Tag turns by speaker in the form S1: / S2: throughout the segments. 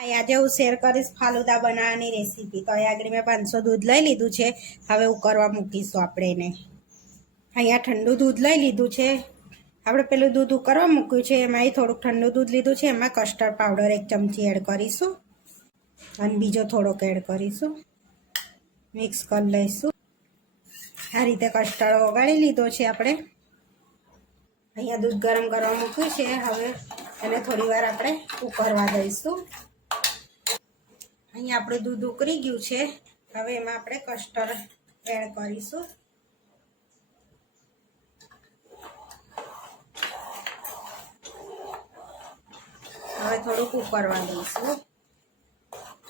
S1: આજે હું શેર કરીશ ફાલુદા બનાવવાની રેસીપી તો અહીંયા આગળ મેં પાંચસો દૂધ લઈ લીધું છે. હવે ઉકળવા મૂકીશું આપણે એને. અહીંયા ઠંડુ દૂધ લઈ લીધું છે. આપણે પેલું દૂધ ઉકળવા મૂક્યું છે. એમાં થોડુંક ઠંડુ દૂધ લીધું છે. એમાં કસ્ટર્ડ પાવડર એક ચમચી એડ કરીશું. અને બીજો થોડોક એડ કરીશું. મિક્સ કરી લઈશું. આ રીતે કસ્ટર્ડ ઓગાળી લીધો છે આપણે. અહીંયા દૂધ ગરમ કરવા મૂક્યું છે. હવે એને થોડી આપણે ઉકળવા દઈશું. અહીંયા આપણું દૂધ ઉકળી ગયું છે. હવે એમાં આપણે કસ્ટર્ડ એડ કરીશું. હવે થોડુંક ઉકળવા દઈશું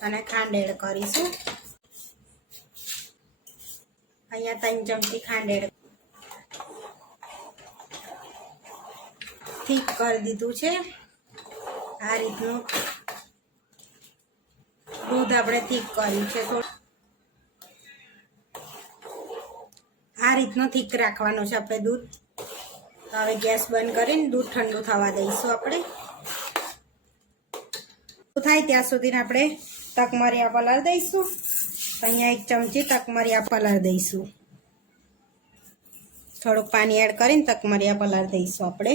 S1: અને ખાંડ એડ કરીશું. અહીંયા ત્રણ ચમચી ખાંડ એડ ઠીક કરી દીધું છે. આ રીતનું દૂધ આપણે થીક કર્યું છે. થોડું આ રીતનું થીક રાખવાનું છે આપણે દૂધ. તો હવે ગેસ બંધ કરીને દૂધ ઠંડુ થવા દઈશું આપણે. થાય ત્યાં સુધી આપણે તકમરિયા પલાળ દઈશું. અહીંયા એક ચમચી તકમરિયા પલાળ દઈશું. થોડુંક પાણી એડ કરીને તકમરિયા પલાળ દઈશું આપણે.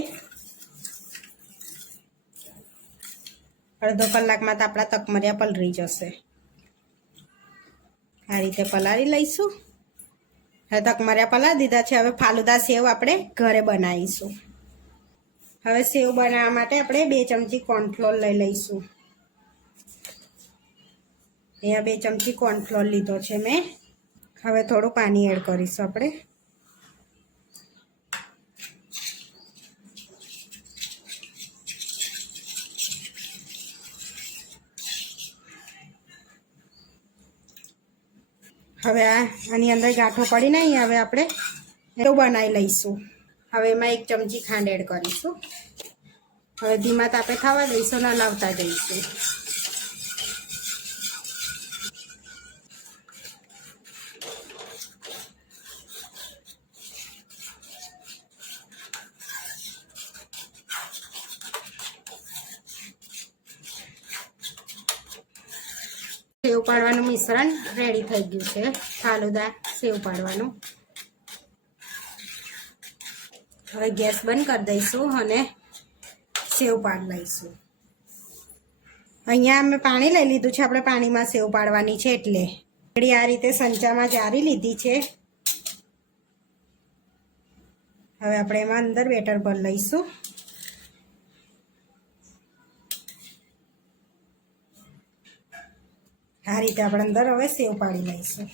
S1: અડધો કલાકમાં તો આપણા તકમરિયા પલરી જશે. આ રીતે પલાળી લઈશું. હવે તકમરિયા પલાળી દીધા છે. હવે ફાલુદા સેવ આપણે ઘરે બનાવીશું. હવે સેવ બનાવવા માટે આપણે બે ચમચી કોર્નફ્લોર લઈ લઈશું. અહીંયા બે ચમચી કોર્નફ્લોર લીધો છે મેં. હવે થોડું પાણી એડ કરીશું આપણે. હવે આ આની અંદર ગાંઠો પડી નહીં હવે આપણે એવું બનાવી લઈશું. હવે એમાં એક ચમચી ખાંડ એડ કરીશું. હવે ધીમા તાપે ખાવા દઈશું અને હલાવતા જઈશું. સેવ પાડવાનું મિશ્રણ રેડી થઈ ગયું છે. ફાલુદા સેવ પાડવાનું. હવે ગેસ બંધ કરી દઈશું અને સેવ પાડી લઈશું. અહીંયા અમે પાણી લઈ લીધું છે. આપણે પાણીમાં સેવ પાડવાની છે એટલે. આ રીતે સંચામાં જારી લીધી છે. હવે આપણે એમાં અંદર બેટર ભરી લઈશું. આ રીતે આપણે અંદર હવે સેવ પાડી લઈશું.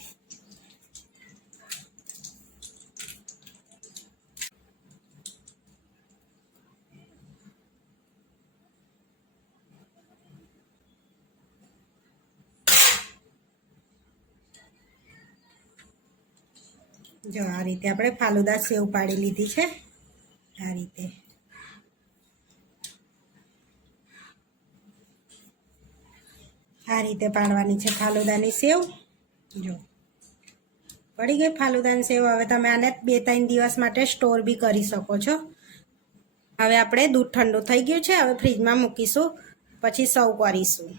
S1: જો આ રીતે આપણે ફાલુદા સેવ પાડી લીધી છે આ રીતે આ રીતે પાડવાની છે ફાલુદાની સેવ. જો. પડી ગઈ ફાલુદાની સેવ. હવે તમે આને બે ત્રણ દિવસ માટે સ્ટોર બી કરી શકો છો. હવે આપણે દૂધ ઠંડુ થઈ ગયું છે. હવે ફ્રીજમાં મૂકીશું. પછી સર્વ કરીશું.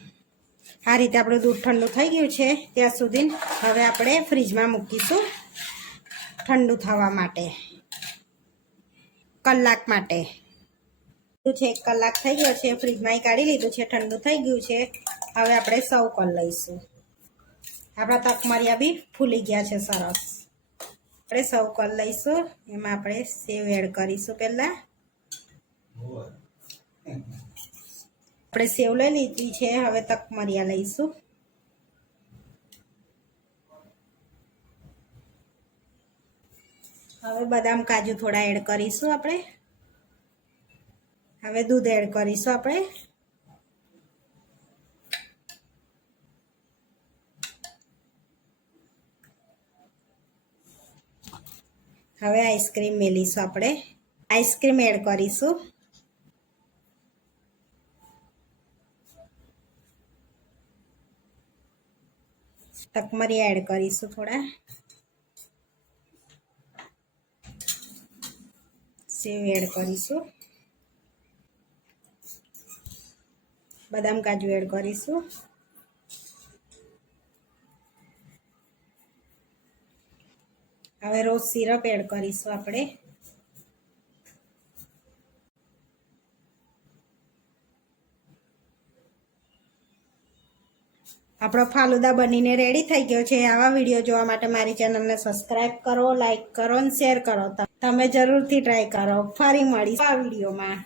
S1: આ રીતે આપણું દૂધ ઠંડુ થઈ ગયું છે. ત્યાં સુધી હવે આપણે ફ્રીજમાં મૂકીશું ઠંડુ થવા માટે. કલાક માટે. છે, એક કલાક થઈ ગયો છે. ફ્રીજમાં કાઢી લીધું છે. ઠંડુ થઈ ગયું છે. હવે આપણે સર્વ કરી લઈશું. આપણા તકમરિયા બી ફૂલી ગયા છે સરસ. આપણે સર્વ કરી લઈશું. એમાં આપણે સેવ એડ કરીશું પહેલાં. આપણે સેવ લઈ લીધી છે. હવે તકમરિયા લઈશું. હવે બદામ કાજુ થોડા એડ કરીશું આપણે. હવે દૂધ એડ કરીશું આપણે. હવે આઈસ્ક્રીમ મેલીશું આપણે. આઈસ્ક્રીમ એડ કરીશું. તકમરી એડ કરીશું થોડા. સેવ એડ કરીશું. બદામ કાજુ એડ કરીશું. હવે રોઝ સિરપ એડ કરીશું આપણે. આપણો ફાલુદા બનીને રેડી થઈ ગયો છે. આવા વીડિયો જોવા માટે મારી ચેનલને સબસ્ક્રાઇબ કરો લાઈક કરો અને શેર કરો. તમે જરૂરથી ટ્રાય કરો. ફરી મળીશ આ વિડીયોમાં